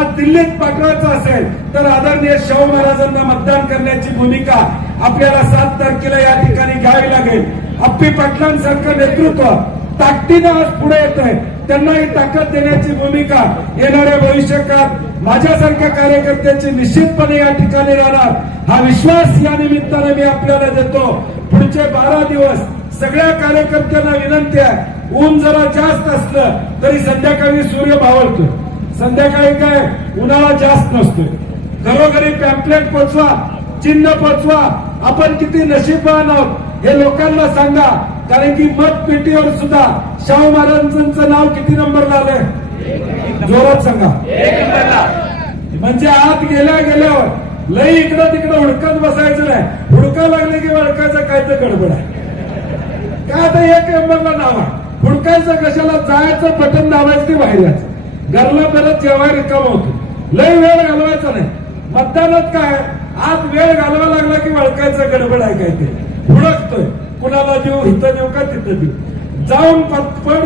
आज दिल्लीत पाठवायचं असेल तर आदरणीय शाहू महाराजांना मतदान करण्याची भूमिका आपल्याला सात तारखेला या ठिकाणी घ्यावी लागेल. अप्पी पाटलांसारखं नेतृत्व ताकदीनं आज पुढे येत आहे त्यांना ही ताकद देण्याची भूमिका येणाऱ्या भविष्यकाळात माझ्यासारख्या कार्यकर्त्यांची निश्चितपणे या ठिकाणी राहणार. हा विश्वास या निमित्ताने मी आपल्याला देतो. पुढचे बारा दिवस सगळ्या कार्यकर्त्यांना विनंती आहे. ऊन जरा जास्त असलं तरी संध्याकाळी सूर्य भावळतो संध्याकाळी काय? उन्हाळा जास्त नसतोय. घरोघरी पॅम्पलेट पोचवा चिन्ह पोचवा. आपण किती नशीबवान आहोत हे लोकांना सांगा. कारण की मतपेटीवर सुद्धा शाहू महाराजांचं नाव किती नंबरला आलंय? जोरात सांगा. म्हणजे आत गेल्या गेल्यावर लई इकडं तिकडं हुडकत बसायचं नाही. हुडका लागले की हुडकायचं काय तर गडबड आहे. काय आता एक नंबरला नाव आहे. हुडकायचं कशाला? जायचं बटन दाबायचं की बाहेर यायचं घरला परत जेव्हा रिकाम होतो. लय वेळ घालवायचा नाही. मतदानात काय? आज वेळ घालवा लागला की वळकायचं गडबड आहे काय ते हुडकतोय. कुणाला देऊ इथं देऊ का तिथं देऊ? जाऊन पटपट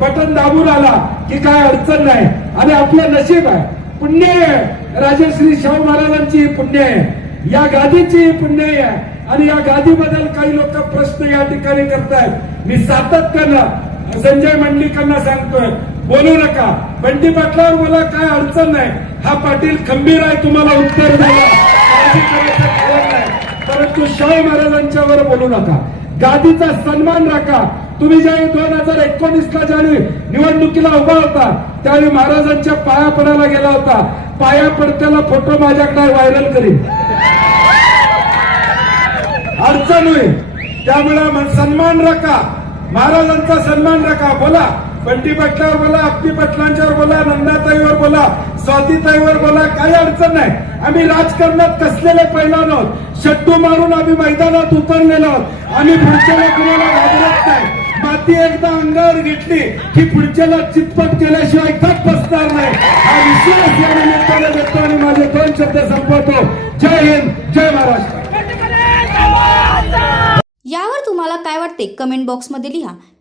बटन दाबून आला की काय अडचण नाही. आणि आपलं नशीब आहे. पुण्य आहे. राजश्री शाहू महाराजांची पुण्य आहे. या गादीची पुण्य आहे. आणि या गादीबद्दल काही लोक प्रश्न या ठिकाणी करतायत. मी सातत्यानं संजय मंडलिकांना सांगतोय. बोलू नका. बंटी पाटलावर बोला काय अडचण नाही. हा पाटील खंबीर आहे तुम्हाला उत्तर द्यायला काळजी करायचं परंतु शाहू महाराजांच्यावर बोलू नका. गादीचा सन्मान राखा. तुम्ही ज्यावेळी दोन हजार एकोणीस ला ज्यावेळी निवडणुकीला उभा होता त्यावेळी महाराजांच्या पाया पडायला गेला होता. पाया पडत्याला फोटो माझ्याकडे व्हायरल करीन. अडचण होईल. त्यामुळे सन्मान राखा. महाराजांचा सन्मान राखा. बोला. बंटी पाटलावर बोला आपटी पाटलांच्यावर बोला नंदाताईवर बोला स्वातीताईवर बोला काही अडचण नाही. आम्ही राजकारणात कसलेले पैलवान आहोत? शट्टू मारून आम्ही मैदानात उतरलेलो आहोत. आम्ही पुढच्याला कुणाला घाबरत नाही. माती एकदा अंगावर घेतली की पुढच्याला चितपट केल्याशिवाय एकदाच बसणार नाही. हा विश्वास या निमित्ताने देतो आणि माझे दोन शब्द संपवतो. जय हिंद जय महाराष्ट्र. यावर तुम्हाला काय वाटते? कमेंट बॉक्समध्ये लिहा.